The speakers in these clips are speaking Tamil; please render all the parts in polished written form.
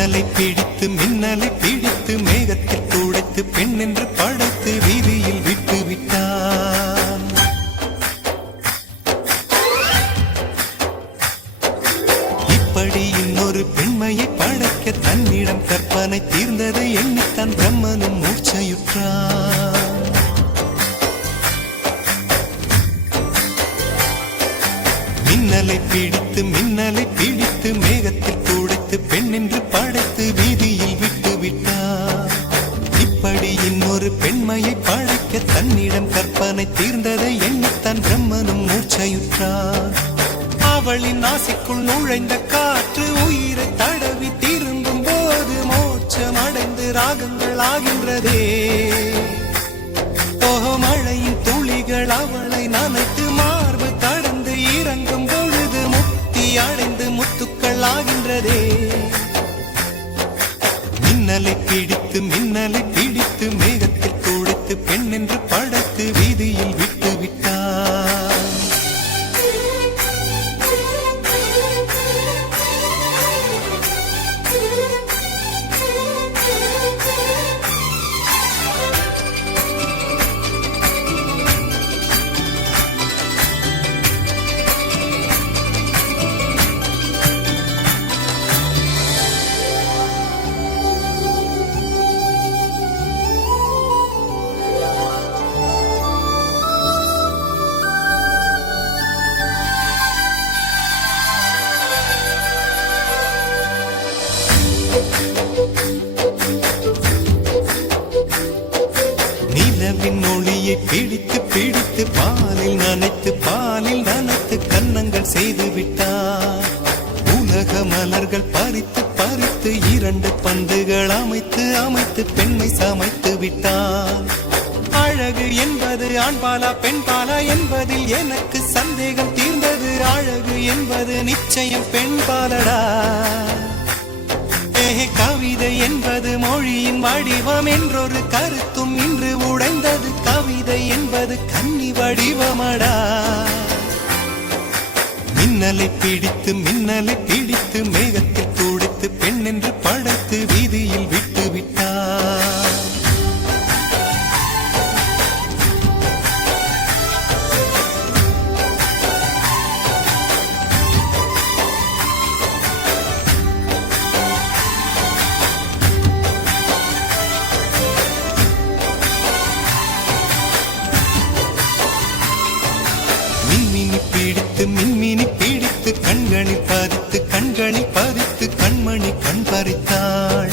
மின்னலை பிடித்து மேகத்தில் துடைத்து பெண் என்று படைத்து வீதியில் விட்டு விட்டான். இப்படி இன்னொரு பெண்மையை படைக்க தன்னிடம் கற்பனை தீர்ந்ததை எண்ணித்தான் பிரம்மனும் மூர்ச்சையுற்றான். மின்னலை பிடித்து மேகத்தில் துடைத்து பெண் என்று படைத்து வீதியில் விட்டு விட்டார். இப்படி இன்னொரு பெண்மையை படைக்க தன்னிடம் கற்பனை தீர்ந்ததை எண்ணித்தான் பிரம்மனும் மூர்ச்சையுற்றார். அவளின் ஆசைக்குள் நுழைந்த காற்று உயிரை தடவி திரும்பும் போது மோட்சம் அடைந்து ராகங்கள் ஆகின்றதே. மழையின் துளிகள் அவளை நனைத்து மார்பு கடந்து இறங்கும் பொழுது முக்தி அடைந்து முத்துக்கள் ஆகின்றதே. மின்னலை பிடித்து மேகத்தில் துடைத்து பெண் என்று படைத்து வீதியில் விட்டு விட்டார். நிலவின் ஒளியை பிடித்து பாலில் நனைத்து கன்னங்கள் செய்து விட்டார். உலக மலர்கள் பறித்து இரண்டு பந்துகள் அமைத்து பெண்மை சமைத்து விட்டார். அழகு என்பது ஆண்பாலா பெண்பாலா என்பதில் எனக்கு சந்தேகம் தீர்ந்தது. அழகு என்பது நிச்சயம் பெண்பாலடா. கவிதை என்பது மொழியின் வடிவம் என்றொரு கருத்தும் இன்று உடைந்தது. கவிதை என்பது கன்னி வடிவமடா. மின்னலை பிடித்து மேகத்தில் துடைத்து பெண் என்று படைத்து வீதியில் விட்டு விட்டார். மின்மினி பிடித்து கண்களில் பதித்து கண்மணி கண் பறித்தாள்.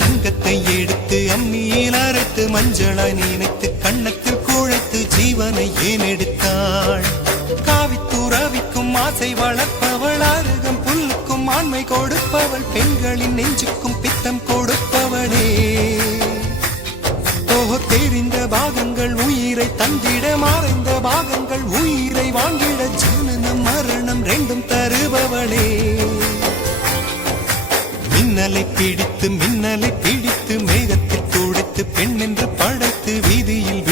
தங்கத்தை எடுத்து அம்மியில் அரைத்து மஞ்சளாய் நினைத்து கண்ணத்தில் குழைத்து ஜீவனை ஏன் எடுத்தாள். காவித்துறவிக்கும் ஆசை வளர்ப்பவள், அருகம் புல்லுக்கும் ஆண்மை கொடுப்பவள், பெண்களின் நெஞ்சுக்கும் பித்தம் கொடுப்பவளே. தெரிந்த பாகங்கள் உயிரை தந்திட, மறைந்த பாகங்கள் உயிரை வாங்கிட, ஜனனம் மரணம் ரெண்டும் தருபவளே. மின்னலை பிடித்து மேகத்தில் துடைத்து பெண் என்று படைத்து வீதியில்